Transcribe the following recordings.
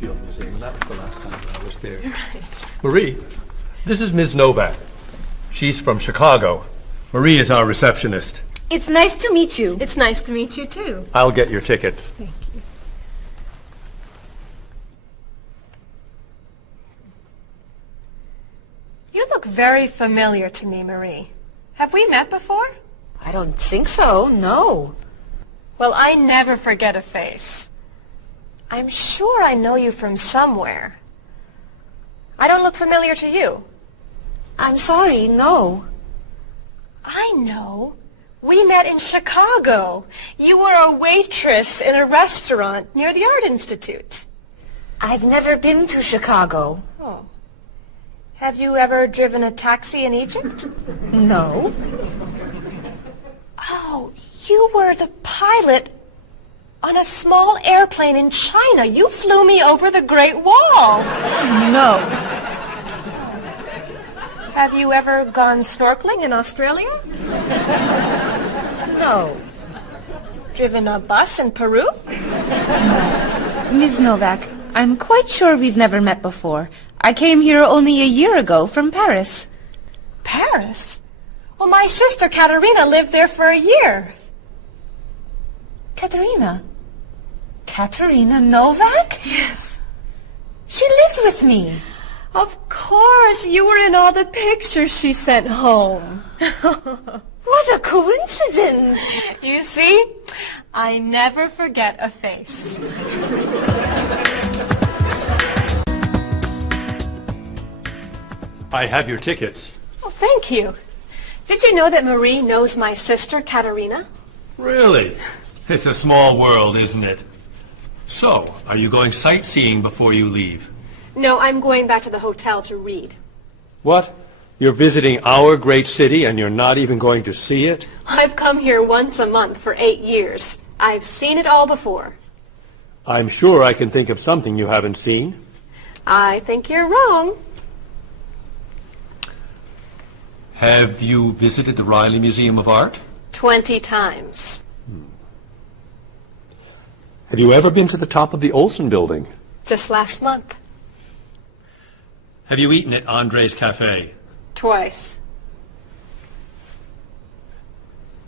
Field Museum, and that was the last time I was there. Right. Marie, this is Ms. Novak. She's from Chicago. Marie is our receptionist. It's nice to meet you. It's nice to meet you, too. I'll get your tickets. Thank you. You look very familiar to me, Marie. Have we met before? I don't think so, no. Well, I never forget a face. I'm sure I know you from somewhere. I don't look familiar to you. I'm sorry, no. I know. We met in Chicago. You were a waitress in a restaurant near the Art Institute. I've never been to Chicago. Oh. Have you ever driven a taxi in Egypt? No. Oh, you were the pilot on a small airplane in China. You flew me over the Great Wall. No. Have you ever gone snorkeling in Australia? No. Driven a bus in Peru? Ms. Novak, I'm quite sure we've never met before. I came here only a year ago from Paris. Paris? Well, my sister Katerina lived there for a year. Katerina? Katerina Novak? Yes. She lived with me. Of course, you were in all the pictures she sent home. What a coincidence. You see, I never forget a face. I have your tickets. Oh, thank you. Did you know that Marie knows my sister, Katerina? Really? It's a small world, isn't it? So, are you going sightseeing before you leave? No, I'm going back to the hotel to read. What? You're visiting our great city and you're not even going to see it? I've come here once a month for 8 years. I've seen it all before. I'm sure I can think of something you haven't seen. I think you're wrong. Have you visited the Riley Museum of Art? 20 times. Have you ever been to the top of the Olson Building? Just last month. Have you eaten at Andre's Cafe? Twice.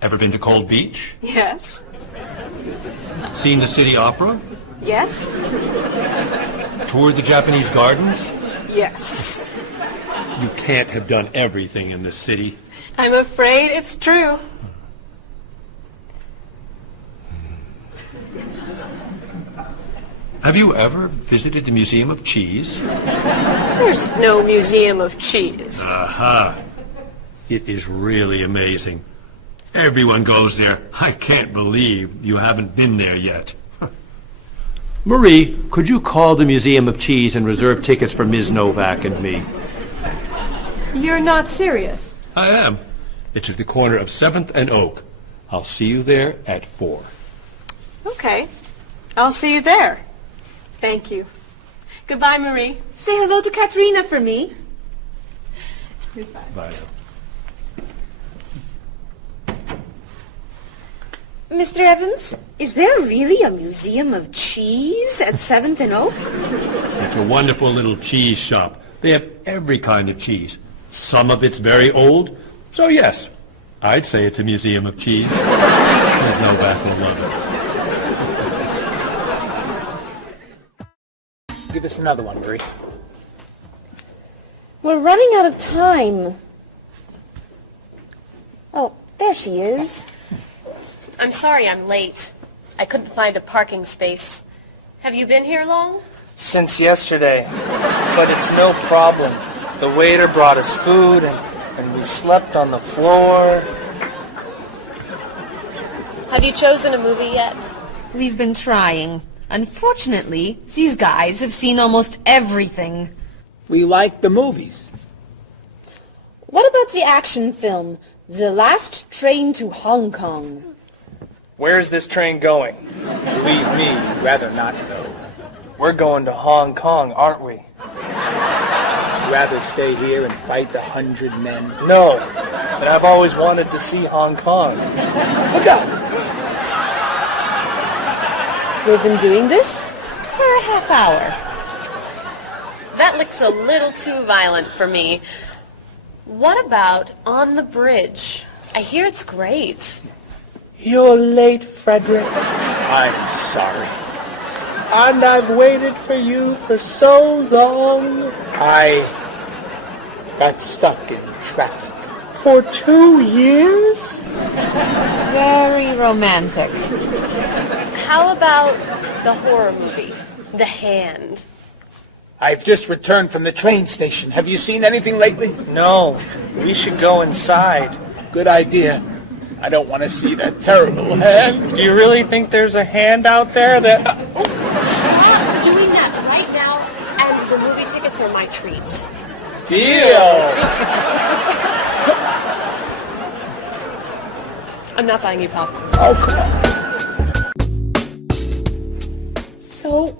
Ever been to Cold Beach? Yes. Seen the City Opera? Yes. Toured the Japanese gardens? Yes. You can't have done everything in this city. I'm afraid it's true. Have you ever visited the Museum of Cheese? There's no museum of cheese. Aha. It is really amazing. Everyone goes there. I can't believe you haven't been there yet. Marie, could you call the Museum of Cheese and reserve tickets for Ms. Novak and me? You're not serious. I am. It's at the corner of 7th and Oak. I'll see you there at 4. Okay. I'll see you there. Thank you. Goodbye, Marie. Say hello to Katerina for me. Goodbye. Bye. Mr. Evans, is there really a museum of cheese at 7th and Oak? It's a wonderful little cheese shop. They have every kind of cheese. Some of it's very old. So yes, I'd say it's a museum of cheese. Ms. Novak will love it. Give us another one, Marie. We're running out of time. Oh, there she is. I'm sorry I'm late. I couldn't find a parking space. Have you been here long? Since yesterday. But it's no problem. The waiter brought us food, and we slept on the floor. Have you chosen a movie yet? We've been trying. Unfortunately, these guys have seen almost everything. We like the movies. What about the action film, The Last Train to Hong Kong? Where's this train going? Believe me, you'd rather not know. We're going to Hong Kong, aren't we? Rather stay here and fight the 100 men? No, but I've always wanted to see Hong Kong. Look out! We've been doing this? For a half hour. that looks a little too violent for me. What about On the Bridge? I hear it's great. You're late, Frederick. I'm sorry. And I've waited for you for so long. I got stuck in traffic for 2 years. Very romantic. How about the horror movie, The Hand? I've just returned from the train station. Have you seen anything lately? No. We should go inside. Good idea. I don't want to see that terrible hand. Do you really think there's a hand out there that... Stop doing that right now, and the movie tickets are my treat. Deal! I'm not buying you popcorn. Oh, come on. So,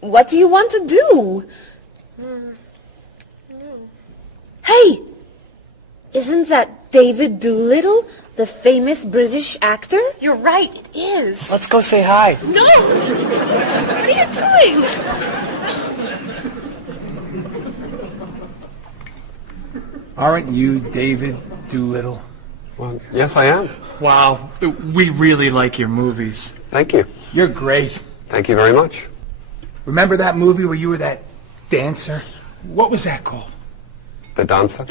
what do you want to do? Hey! Isn't that David Doolittle, the famous British actor? You're right, it is. Let's go say hi. No! What are you doing? Aren't you David Doolittle? Well, yes, I am. Wow, we really like your movies. Thank you. You're great. Thank you very much. Remember that movie where you were that dancer? What was that called? The Dancer?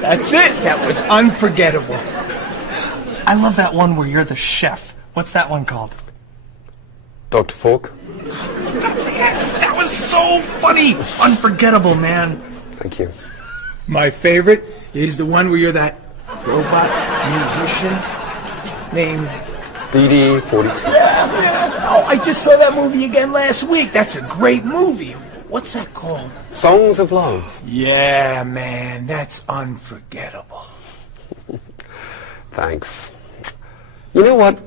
That's it. That was unforgettable. I love that one where you're the chef. What's that one called? Dr. Falk? That was so funny. Unforgettable, man. Thank you. My favorite is the one where you're that robot musician named... DD-42. Oh, I just saw that movie again last week. That's a great movie. What's that called? Songs of Love. Yeah, man, that's unforgettable. Thanks. You know what?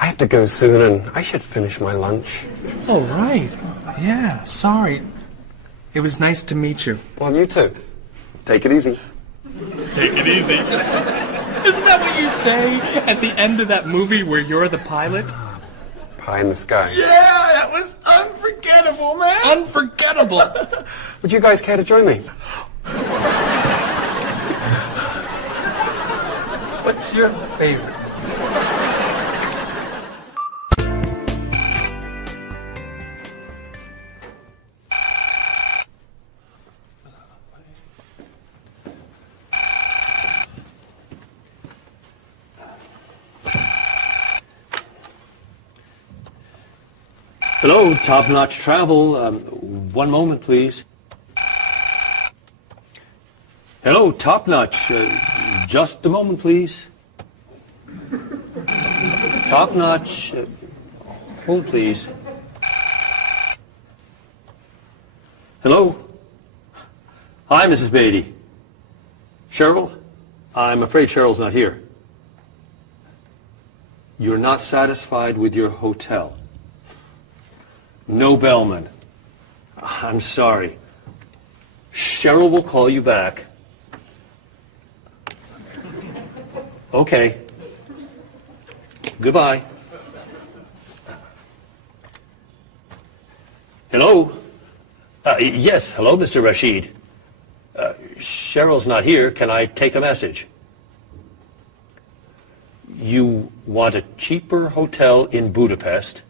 I have to go soon, and I should finish my lunch. Oh, right. Yeah, sorry. It was nice to meet you. Well, you too. Take it easy. Take it easy. Isn't that what you say at the end of that movie where you're the pilot? Pie in the sky. Yeah, that was unforgettable, man. Unforgettable. Would you guys care to join me? What's your favorite? Hello, Top Notch Travel. One moment, please. Hello, Top Notch. Just a moment, please. Top Notch. Hold, please. Hello? Hi, Mrs. Beatty. Cheryl? I'm afraid Cheryl's not here. You're not satisfied with your hotel? No bellman. I'm sorry. Cheryl will call you back. Okay. Goodbye. Hello? Yes, hello, Mr. Rashid. Cheryl's not here. Can I take a message? You want a cheaper hotel in Budapest?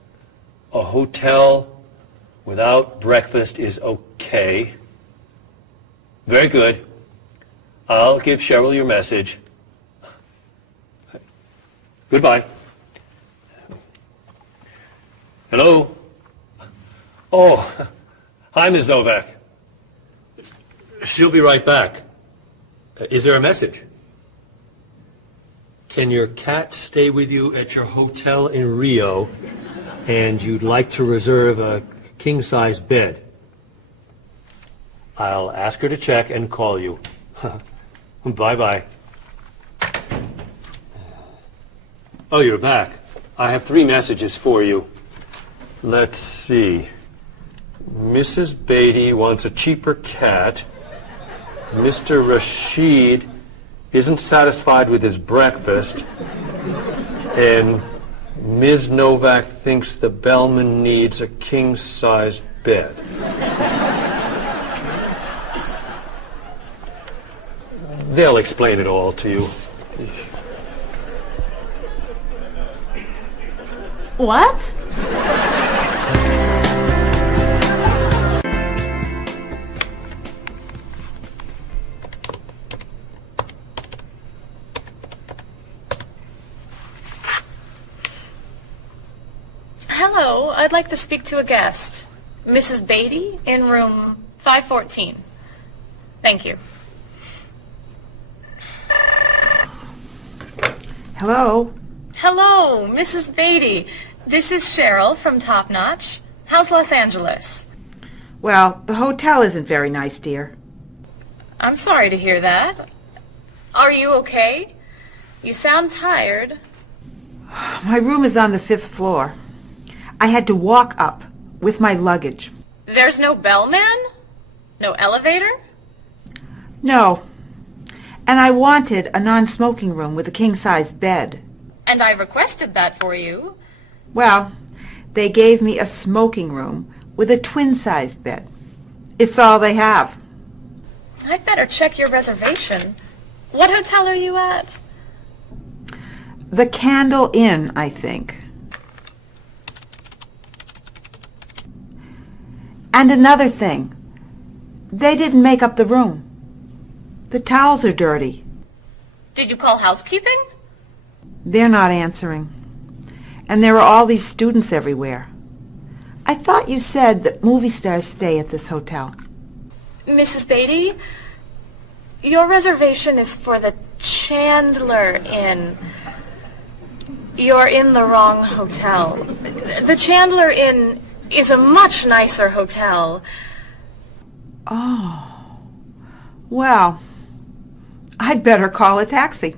A hotel without breakfast is okay. Very good. I'll give Cheryl your message. Goodbye. Hello? Oh, hi, Ms. Novak. She'll be right back. Is there a message? Can your cat stay with you at your hotel in Rio, and you'd like to reserve a king-size bed? I'll ask her to check and call you. Bye-bye. Oh, you're back. I have 3 messages for you. Let's see. Mrs. Beatty wants a cheaper cat. Mr. Rashid isn't satisfied with his breakfast. And Ms. Novak thinks the bellman needs a king-size bed. They'll explain it all to you. What? Hello, I'd like to speak to a guest. Mrs. Beatty in room 514. Thank you. Hello? Hello, Mrs. Beatty. This is Cheryl from Top Notch. How's Los Angeles? Well, the hotel isn't very nice, dear. I'm sorry to hear that. Are you okay? You sound tired. My room is on the 5th floor. I had to walk up with my luggage. There's no bellman? No elevator? No. And I wanted a non-smoking room with a king-size bed. And I requested that for you. Well, they gave me a smoking room with a twin-sized bed. It's all they have. I'd better check your reservation. What hotel are you at? The Candle Inn, I think. And another thing. They didn't make up the room. The towels are dirty. Did you call housekeeping? They're not answering. And there are all these students everywhere. I thought you said that movie stars stay at this hotel. Mrs. Beatty, your reservation is for the Chandler Inn. You're in the wrong hotel. The Chandler Inn is a much nicer hotel. Oh. Well, I'd better call a taxi.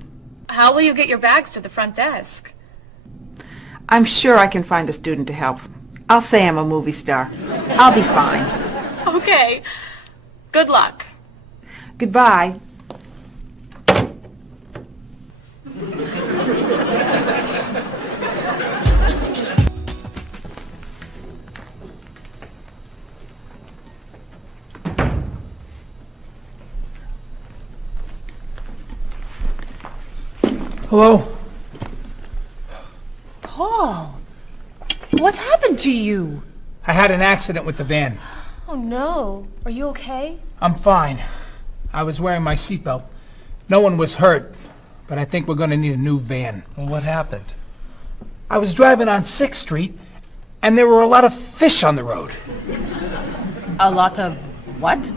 How will you get your bags to the front desk? I'm sure I can find a student to help. I'll say I'm a movie star. I'll be fine. Okay. Good luck. Goodbye. Hello? Paul, what happened to you? I had an accident with the van. Oh, no. Are you okay? I'm fine. I was wearing my seatbelt. No one was hurt, but I think we're going to need a new van. What happened? I was driving on 6th Street, and there were a lot of fish on the road. A lot of what?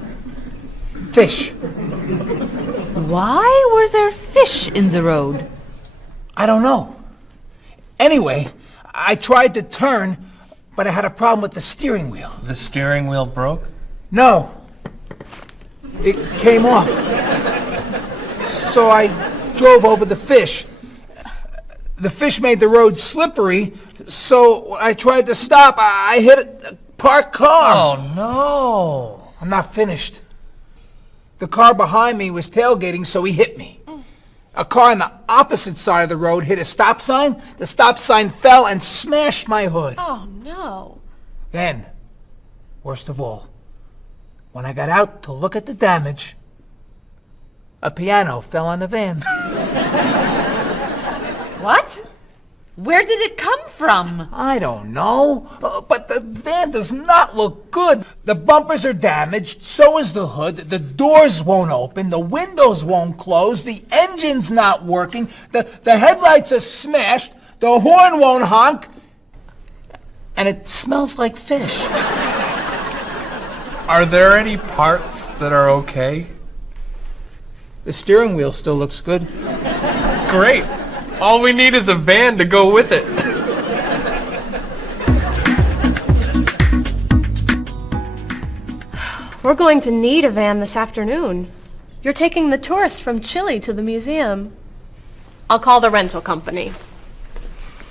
Fish. Why were there fish in the road? I don't know. Anyway, I tried to turn, but I had a problem with the steering wheel. The steering wheel broke? No. It came off. So I drove over the fish. The fish made the road slippery, so when I tried to stop, I hit a parked car. Oh, no. I'm not finished. The car behind me was tailgating, so he hit me. A car on the opposite side of the road hit a stop sign. The stop sign fell and smashed my hood. Oh, no. Then, worst of all, when I got out to look at the damage, a piano fell on the van. What? Where did it come from? I don't know, but the van does not look good. The bumpers are damaged, so is the hood, the doors won't open, the windows won't close, the engine's not working, the headlights are smashed, the horn won't honk, and it smells like fish. Are there any parts that are okay? The steering wheel still looks good. Great. All we need is a van to go with it. We're going to need a van this afternoon. You're taking the tourist from Chile to the museum. I'll call the rental company.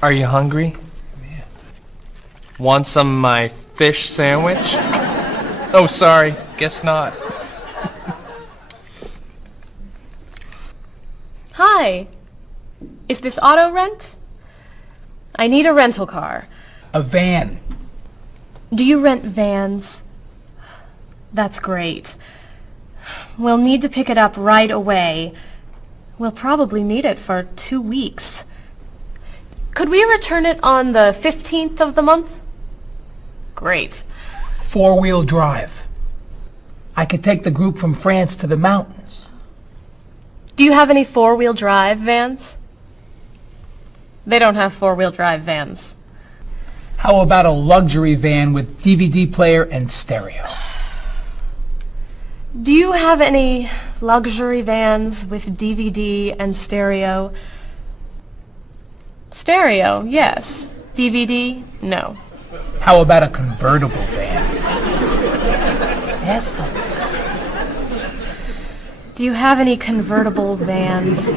Are you hungry? Yeah. Want some of my fish sandwich? Oh, sorry. Guess not. Hi. Is this auto rent? I need a rental car. A van. Do you rent vans? That's great. We'll need to pick it up right away. We'll probably need it for 2 weeks. Could we return it on the 15th of the month? Great. 4-wheel drive. I could take the group from France to the mountains. Do you have any 4-wheel drive vans? They don't have 4-wheel drive vans. How about a luxury van with DVD player and stereo? Do you have any luxury vans with DVD and stereo? Stereo, yes. DVD, no. How about a convertible van? Yes, don't. Do you have any convertible vans?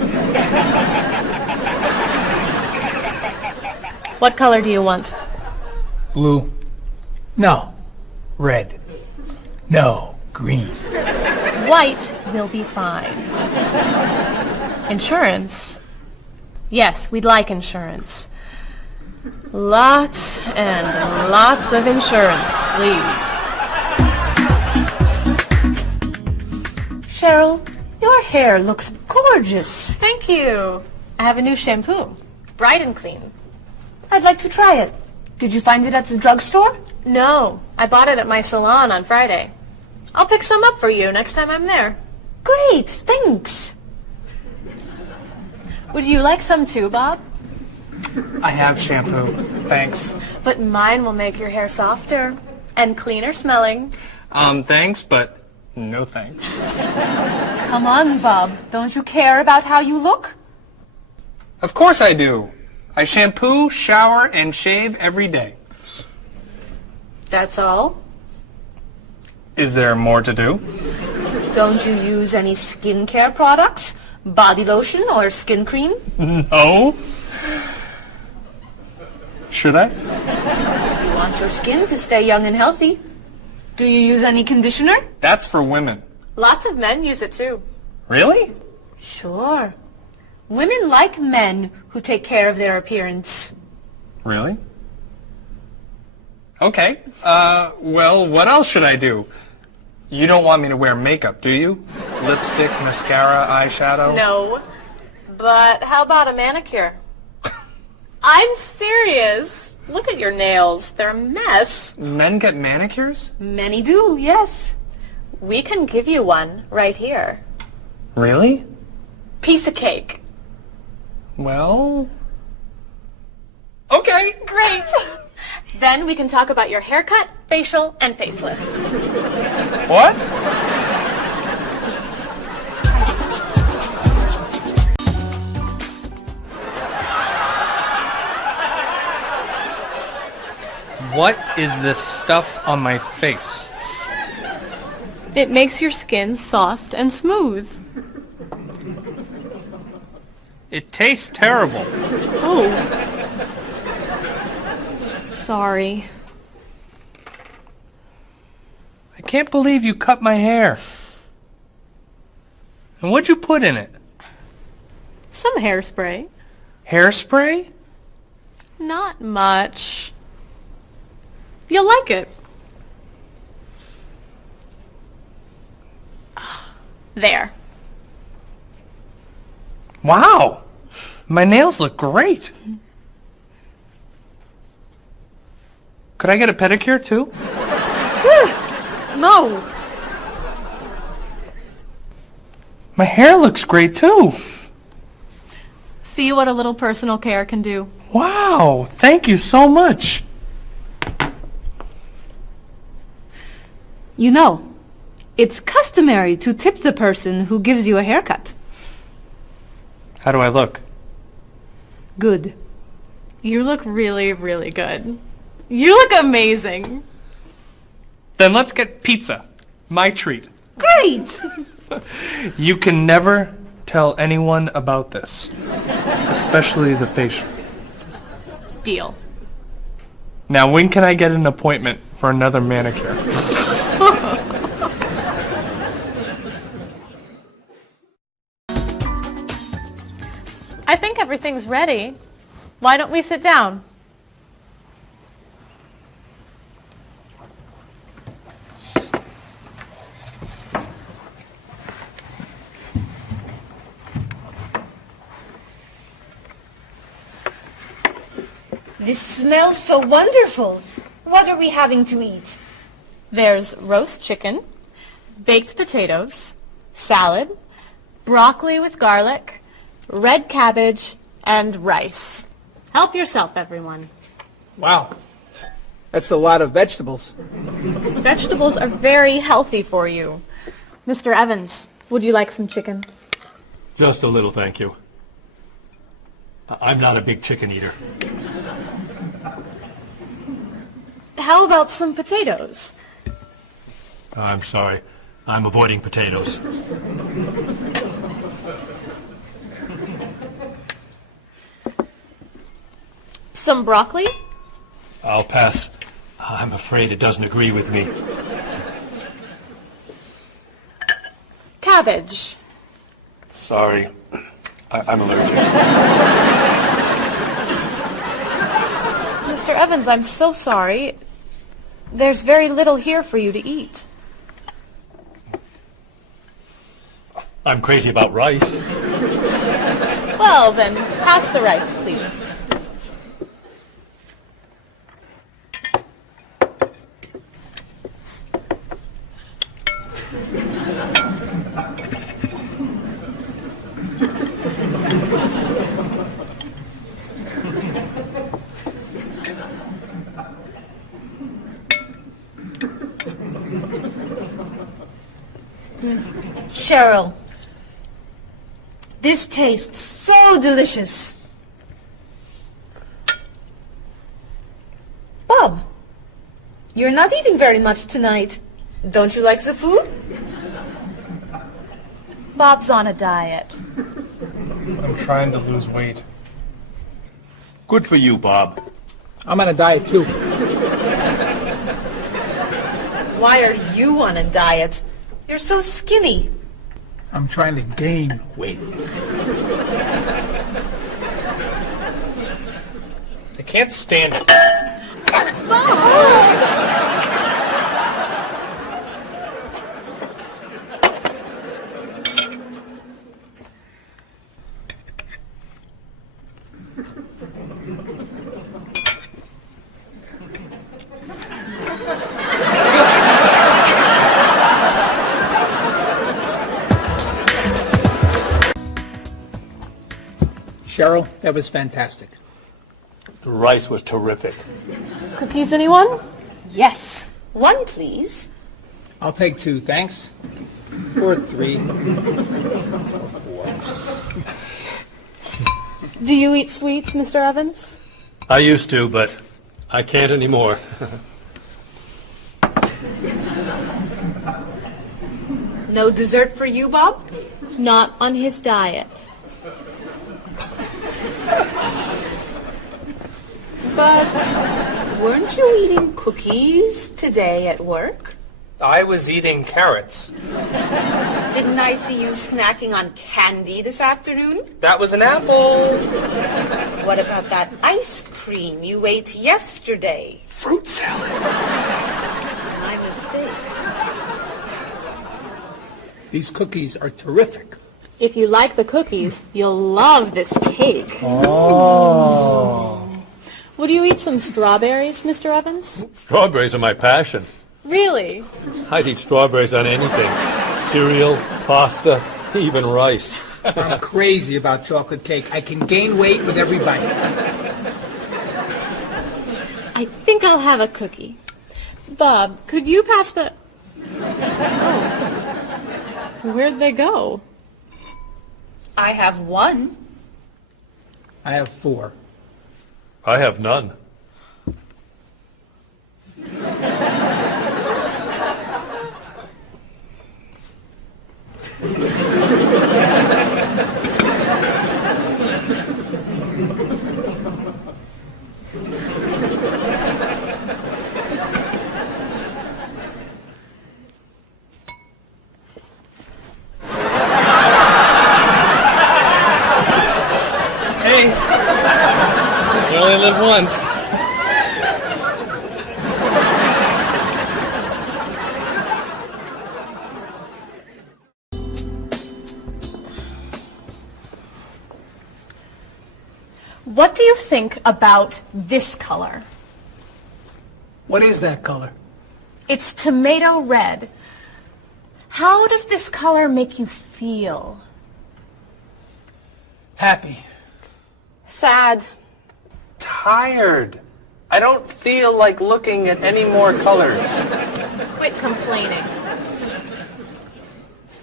What color do you want? Blue. No. Red. No. Green. White will be fine. Insurance? Yes, we'd like insurance. Lots and lots of insurance, please. Cheryl, your hair looks gorgeous. Thank you. I have a new shampoo. Bright and clean. I'd like to try it. Did you find it at the drugstore? No, I bought it at my salon on Friday. I'll pick some up for you next time I'm there. Great, thanks. Would you like some too, Bob? I have shampoo. Thanks. But mine will make your hair softer and cleaner smelling. Thanks, but no thanks. Come on, Bob. Don't you care about how you look? Of course I do. I shampoo, shower, and shave every day. That's all? Is there more to do? Don't you use any skincare products? Body lotion or skin cream? No. Should I? You want your skin to stay young and healthy. Do you use any conditioner? That's for women. Lots of men use it too. Really? Sure. Women like men who take care of their appearance. Really? Okay. Well, what else should I do? You don't want me to wear makeup, do you? Lipstick, mascara, eyeshadow? No. But how about a manicure? I'm serious. Look at your nails. They're a mess. Men get manicures? Many do, yes. We can give you one right here. Really? Piece of cake. Well... Okay. Great. Then we can talk about your haircut, facial, and facelift. What? What is this stuff on my face? It makes your skin soft and smooth. It tastes terrible. Oh. Sorry. I can't believe you cut my hair. And what'd you put in it? Some hairspray. Hairspray? Not much. You'll like it. There. Wow! My nails look great. Could I get a pedicure too? No. My hair looks great too. See what a little personal care can do. Wow! Thank you so much. You know, it's customary to tip the person who gives you a haircut. How do I look? Good. You look really, really good. You look amazing. Then let's get pizza. My treat. Great! You can never tell anyone about this. Especially the facial. Deal. Now, when can I get an appointment for another manicure? I think everything's ready. Why don't we sit down? This smells so wonderful. What are we having to eat? There's roast chicken, baked potatoes, salad, broccoli with garlic, red cabbage, and rice. Help yourself, everyone. Wow. That's a lot of vegetables. Vegetables are very healthy for you. Mr. Evans, would you like some chicken? Just a little, thank you. I'm not a big chicken eater. How about some potatoes? I'm sorry. I'm avoiding potatoes. Some broccoli? I'll pass. I'm afraid it doesn't agree with me. Cabbage? Sorry. I'm allergic. Mr. Evans, I'm so sorry. There's very little here for you to eat. I'm crazy about rice. Well, then, pass the rice, please. Cheryl, this tastes so delicious. Bob, you're not eating very much tonight. Don't you like the food? Bob's on a diet. I'm trying to lose weight. Good for you, Bob. I'm on a diet too. Why are you on a diet? You're so skinny. I'm trying to gain weight. I can't stand it. Cheryl, that was fantastic. The rice was terrific. Cookies, anyone? Yes. One, please. I'll take 2, thanks. Or 3. Do you eat sweets, Mr. Evans? I used to, but I can't anymore. No dessert for you, Bob? Not on his diet. But weren't you eating cookies today at work? I was eating carrots. Didn't I see you snacking on candy this afternoon? That was an apple. What about that ice cream you ate yesterday? Fruit salad. My mistake. These cookies are terrific. If you like the cookies, you'll love this cake. Oh. Would you eat some strawberries, Mr. Evans? Strawberries are my passion. Really? I'd eat strawberries on anything. Cereal, pasta, even rice. I'm crazy about chocolate cake. I can gain weight with every bite. I think I'll have a cookie. Bob, could you pass the... Oh. Where'd they go? I have 1. I have 4. I have none. Hey, you only live once. What do you think about this color? What is that color? It's tomato red. How does this color make you feel? Happy. Sad. Tired. I don't feel like looking at any more colors. Quit complaining.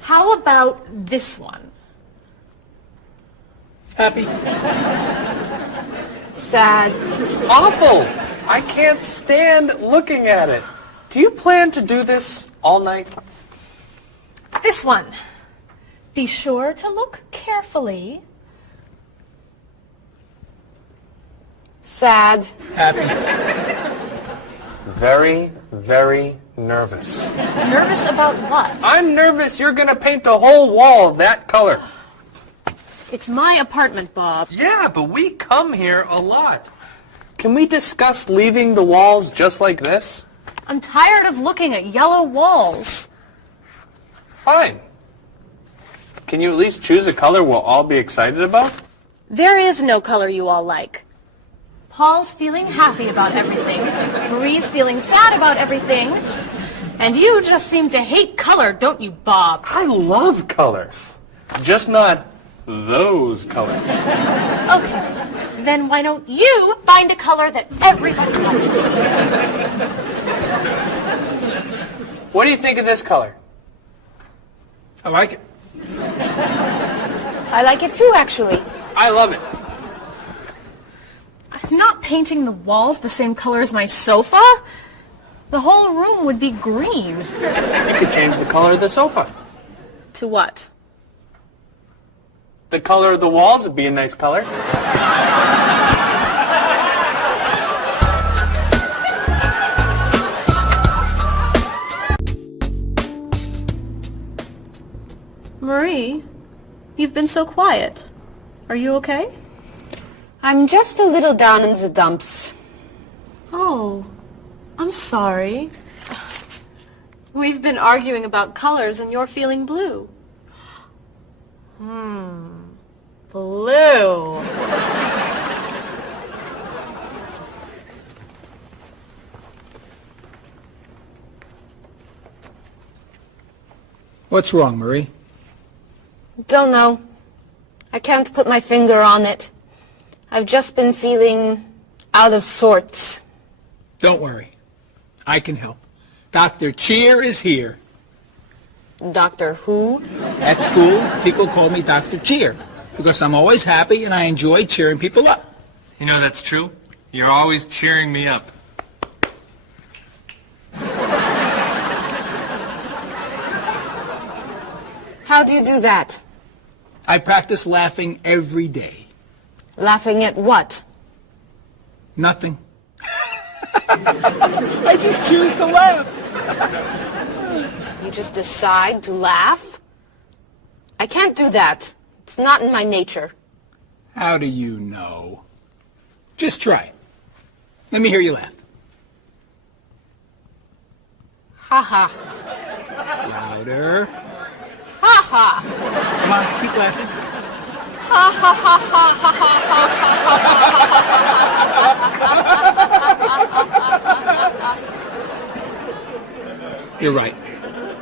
How about this one? Happy. Sad. Awful. I can't stand looking at it. Do you plan to do this all night? This one. Be sure to look carefully. Sad. Happy. Very, very nervous. Nervous about what? I'm nervous you're gonna paint the whole wall that color. It's my apartment, Bob. Yeah, but we come here a lot. Can we discuss leaving the walls just like this? I'm tired of looking at yellow walls. Fine. Can you at least choose a color we'll all be excited about? There is no color you all like. Paul's feeling happy about everything. Marie's feeling sad about everything. And you just seem to hate color, don't you, Bob? I love color. Just not those colors. Okay, then why don't you find a color that everybody likes? What do you think of this color? I like it. I like it too, actually. I love it. I'm not painting the walls the same color as my sofa. The whole room would be green. You could change the color of the sofa. To what? The color of the walls would be a nice color. Marie, you've been so quiet. Are you okay? I'm just a little down in the dumps. Oh, I'm sorry. We've been arguing about colors and you're feeling blue. Blue. What's wrong, Marie? Don't know. I can't put my finger on it. I've just been feeling out of sorts. Don't worry. I can help. Dr. Cheer is here. Doctor Who? At school, people call me Dr. Cheer because I'm always happy and I enjoy cheering people up. You know that's true. You're always cheering me up. How do you do that? I practice laughing every day. Laughing at what? Nothing. I just choose to laugh. You just decide to laugh? I can't do that. It's not in my nature. How do you know? Just try it. Let me hear you laugh. Ha ha. Louder. Ha ha. Come on, keep laughing. Ha ha ha ha ha ha. You're right.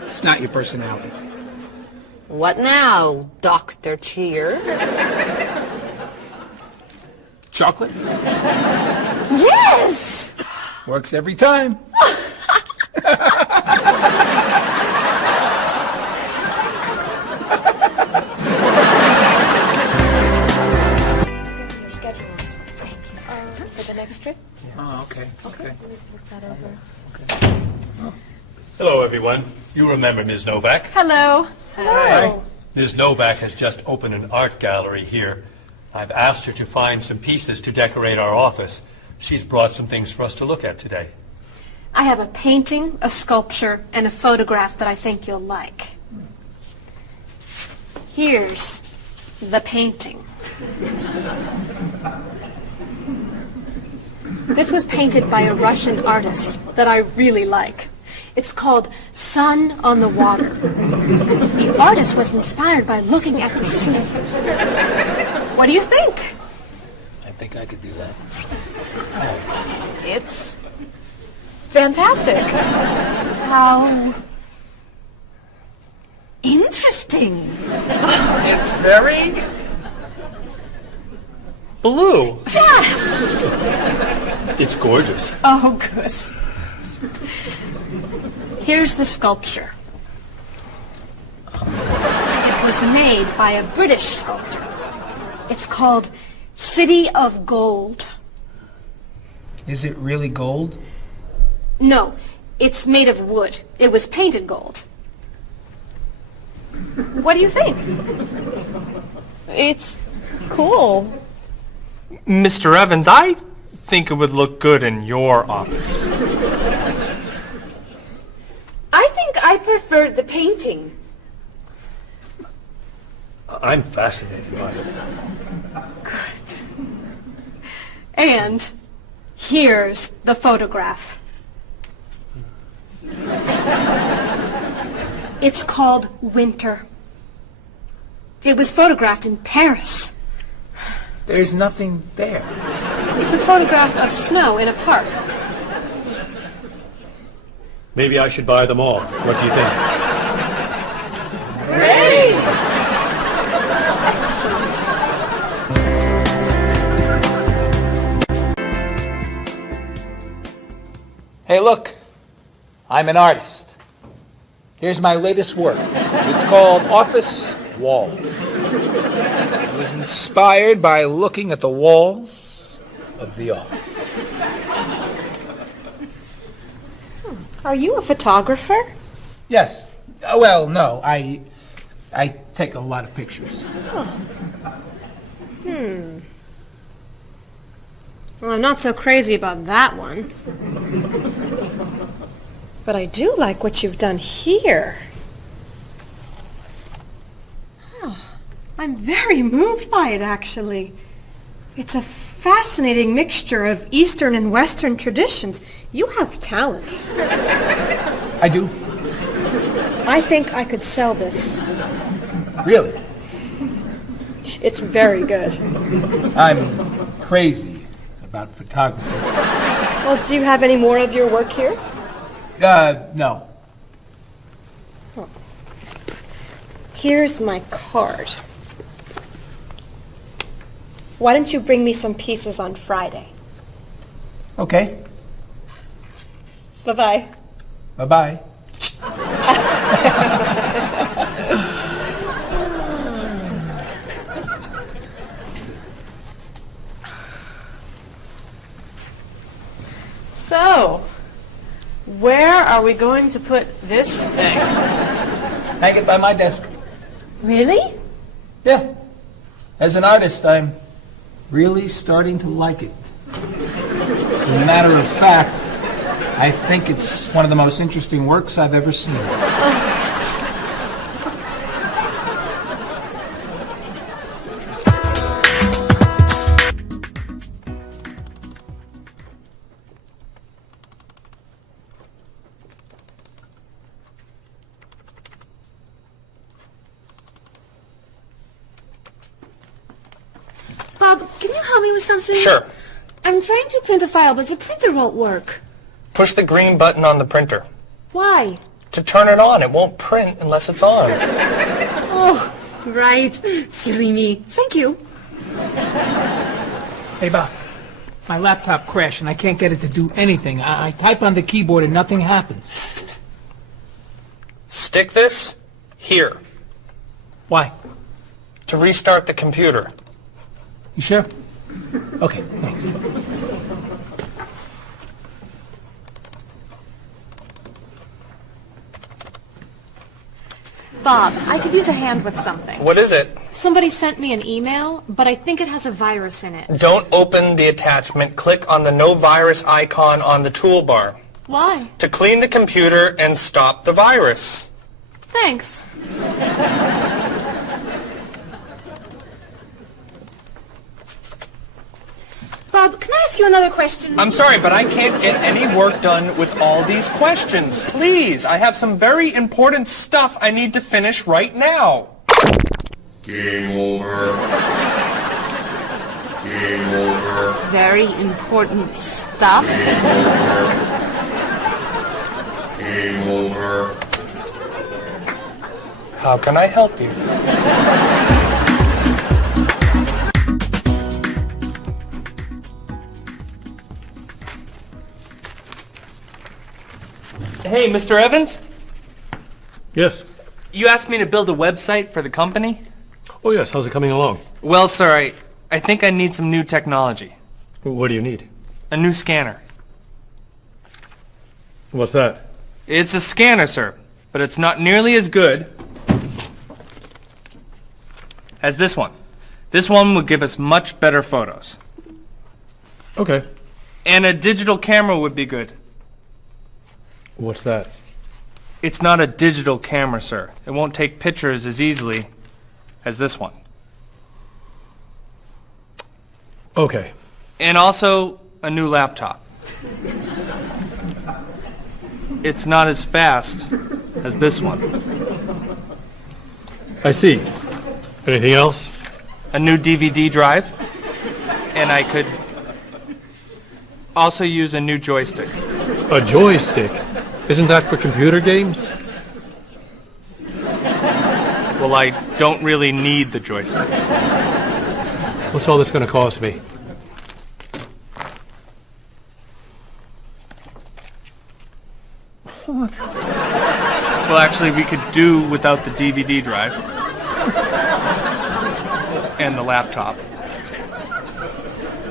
It's not your personality. What now, Dr. Cheer? Chocolate? Yes! Works every time. Your schedules. For the next trip? Oh, okay. Okay. Hello, everyone. You remember Ms. Novak? Hello. Hello. Ms. Novak has just opened an art gallery here. I've asked her to find some pieces to decorate our office. She's brought some things for us to look at today. I have a painting, a sculpture, and a photograph that I think you'll like. Here's the painting. This was painted by a Russian artist that I really like. It's called Sun on the Water. The artist was inspired by looking at the sea. What do you think? I think I could do that. It's fantastic. How interesting. It's very blue. It's gorgeous. Oh, good. Here's the sculpture. It was made by a British sculptor. It's called City of Gold. Is it really gold? No, it's made of wood. It was painted gold. What do you think? It's cool. Mr. Evans, I think it would look good in your office. I think I preferred the painting. I'm fascinated by it. Good. And here's the photograph. It's called Winter. It was photographed in Paris. There's nothing there. It's a photograph of snow in a park. Maybe I should buy them all. What do you think? Great! Hey, look. I'm an artist. Here's my latest work. It's called Office Wall. It was inspired by looking at the walls of the office. Are you a photographer? Yes. Well, no. I take a lot of pictures. Well, I'm not so crazy about that one. But I do like what you've done here. Oh, I'm very moved by it, actually. It's a fascinating mixture of Eastern and Western traditions. You have talent. I do. I think I could sell this. Really. It's very good. I'm crazy about photography. Well, do you have any more of your work here? No. Here's my card. Why don't you bring me some pieces on Friday? Okay. Bye-bye. Bye-bye. So, where are we going to put this thing? Hang it by my desk. Really? Yeah. As an artist, I'm really starting to like it. As a matter of fact, I think it's one of the most interesting works I've ever seen. Bob, can you help me with something? Sure. I'm trying to print a file, but the printer won't work. Push the green button on the printer. Why? To turn it on. It won't print unless it's on. Oh, right. Silly me. Thank you. Hey, Bob. My laptop crashed and I can't get it to do anything. I type on the keyboard and nothing happens. Stick this here Why? to restart the computer. You sure? Okay, thanks. Bob, I could use a hand with something. What is it? Somebody sent me an email, but I think it has a virus in it. Don't open the attachment. Click on the no virus icon on the toolbar Why? to clean the computer and stop the virus. Thanks. Bob, can I ask you another question? I'm sorry, but I can't get any work done with all these questions. Please, I have some very important stuff I need to finish right now. Game over. Game Very important stuff. How can I help you? Hey, Mr. Evans? Yes. You asked me to build a website for the company? Oh, yes. How's it coming along? Well, sir, I think I need some new technology. What do you need? A new scanner. What's that? It's a scanner, sir, but it's not nearly as good as this one. This one would give us much better photos. Okay. And a digital camera would be good. What's that? It's not a digital camera, sir. It won't take pictures as easily as this one. Okay. And also a new laptop. It's not as fast as this one. I see. Anything else? A new DVD drive. And I could also use a new joystick. A joystick? Isn't that for computer games? Well, I don't really need the joystick. What's all this going to cost me? Well, actually, we could do without the DVD drive. And the laptop.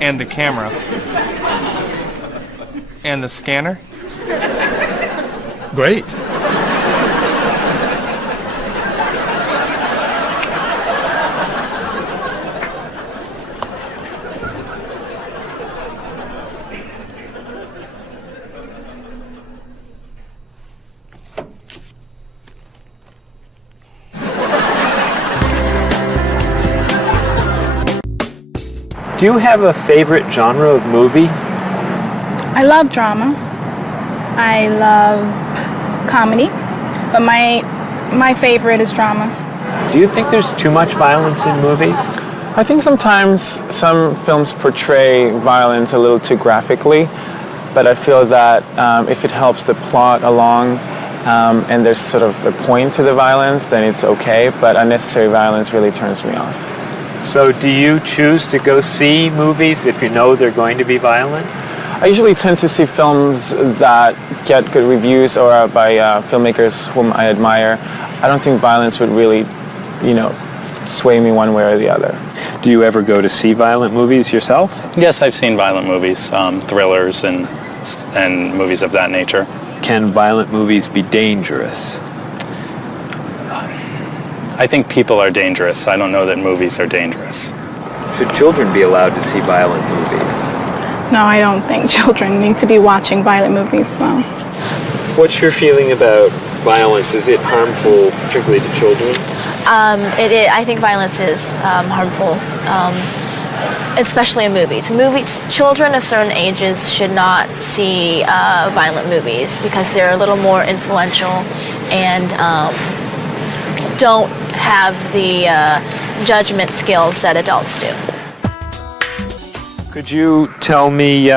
And the camera. And the scanner. Great. Do you have a favorite genre of movie? I love drama. I love comedy, but my favorite is drama. Do you think there's too much violence in movies? I think sometimes some films portray violence a little too graphically, but I feel that if it helps the plot along and there's sort of a point to the violence, then it's okay, but unnecessary violence really turns me off. So do you choose to go see movies if you know they're going to be violent? I usually tend to see films that get good reviews or are by filmmakers whom I admire. I don't think violence would really, sway me one way or the other. Do you ever go to see violent movies yourself? Yes, I've seen violent movies, thrillers and movies of that nature. Can violent movies be dangerous? I think people are dangerous. I don't know that movies are dangerous. Should children be allowed to see violent movies? No, I don't think children need to be watching violent movies, no. What's your feeling about violence? Is it harmful, particularly to children? I think violence is harmful, especially in movies. Children of certain ages should not see violent movies because they're a little more influential and don't have the judgment skills that adults do. Could you tell me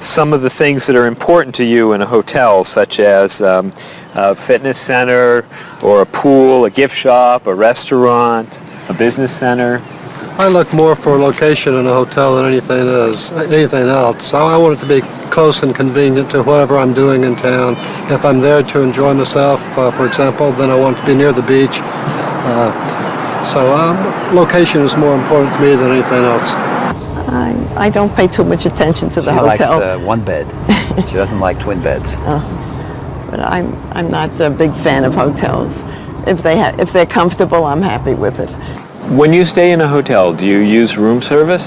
some of the things that are important to you in a hotel, such as a fitness center or a pool, a gift shop, a restaurant, a business center? I look more for a location in a hotel than anything else. I want it to be close and convenient to whatever I'm doing in town. If I'm there to enjoy myself, for example, then I want to be near the beach. So location is more important to me than anything else. I don't pay too much attention to the hotel. She likes one bed. She doesn't like twin beds. But I'm not a big fan of hotels. If they're comfortable, I'm happy with it. When you stay in a hotel, do you use room service?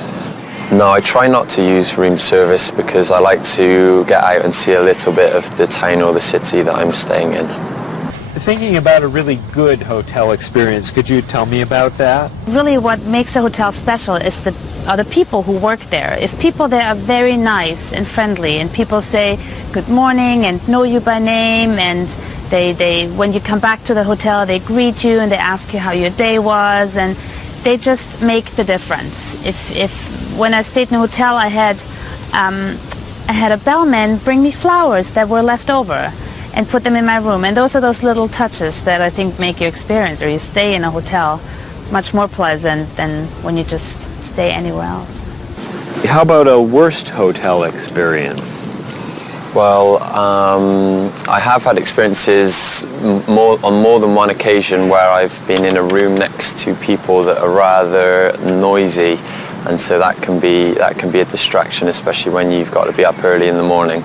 No, I try not to use room service because I like to get out and see a little bit of the town or the city that I'm staying in. Thinking about a really good hotel experience, could you tell me about that? Really what makes a hotel special are the people who work there. If people there are very nice and friendly and people say good morning and know you by name and they when you come back to the hotel they greet you and they ask you how your day was and they just make the difference. If when I stayed in a hotel, I had a bellman bring me flowers that were left over and put them in my room. And those are those little touches that I think make your experience, or you stay in a hotel, much more pleasant than when you just stay anywhere else. How about a worst hotel experience? Well, I have had experiences on more than one occasion where I've been in a room next to people that are rather noisy, and so that can be a distraction, especially when you've got to be up early in the morning.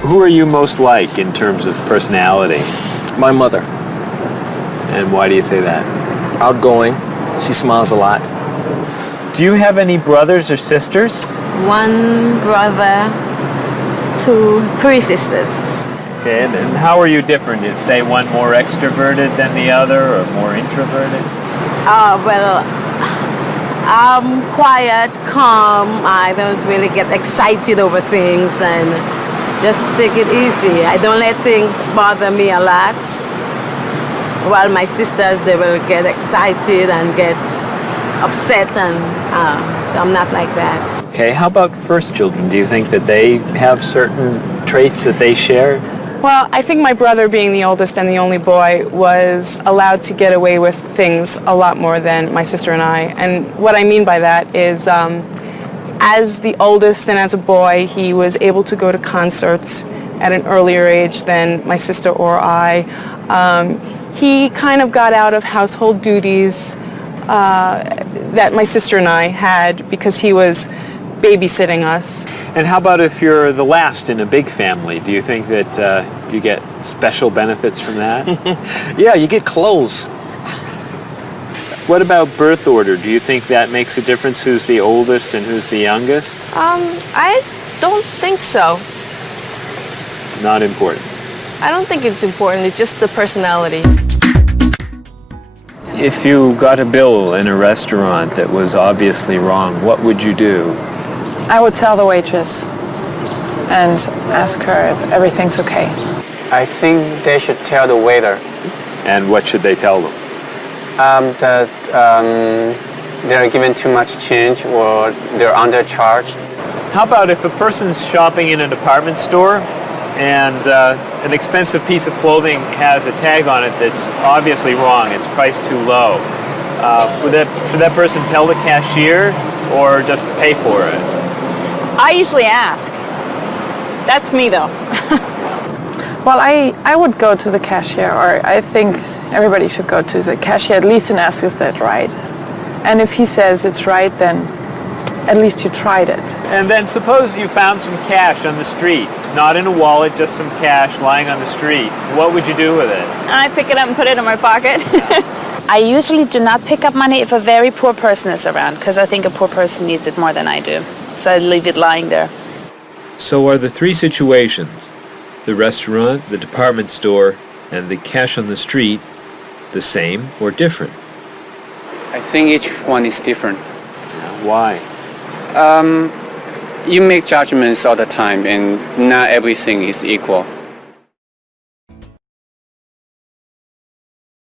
Who are you most like in terms of personality? My mother. And why do you say that? Outgoing. She smiles a lot. Do you have any brothers or sisters? One brother, 3 sisters. Okay, and how are you different? Is, say, one more extroverted than the other, or more introverted? Well, I'm quiet, calm. I don't really get excited over things and just take it easy. I don't let things bother me a lot. While my sisters, they will get excited and get upset, and so I'm not like that. Okay, how about first children? Do you think that they have certain traits that they share? Well, I think my brother, being the oldest and the only boy, was allowed to get away with things a lot more than my sister and I. And what I mean by that is, as the oldest and as a boy, he was able to go to concerts at an earlier age than my sister or I. He kind of got out of household duties that my sister and I had because he was babysitting us. And how about if you're the last in a big family? Do you think that you get special benefits from that? Yeah, you get clothes. What about birth order? Do you think that makes a difference, who's the oldest and who's the youngest? I don't think so. Not important. I don't think it's important. It's just the personality. If you got a bill in a restaurant that was obviously wrong, what would you do? I would tell the waitress and ask her if everything's okay. I think they should tell the waiter. And what should they tell them? That they're given too much change or they're undercharged. How about if a person's shopping in a department store and an expensive piece of clothing has a tag on it that's obviously wrong, it's priced too low. Should that person tell the cashier or just pay for it? I usually ask. That's me, though. Well, I would go to the cashier, or I think everybody should go to the cashier at least and ask, is that right? And if he says it's right, then at least you tried it. And then suppose you found some cash on the street, not in a wallet, just some cash lying on the street. What would you do with it? I pick it up and put it in my pocket. I usually do not pick up money if a very poor person is around, because I think a poor person needs it more than I do. So I leave it lying there. So are the 3 situations, the restaurant, the department store, and the cash on the street, the same or different? I think each one is different. Why? You make judgments all the time, and not everything is equal.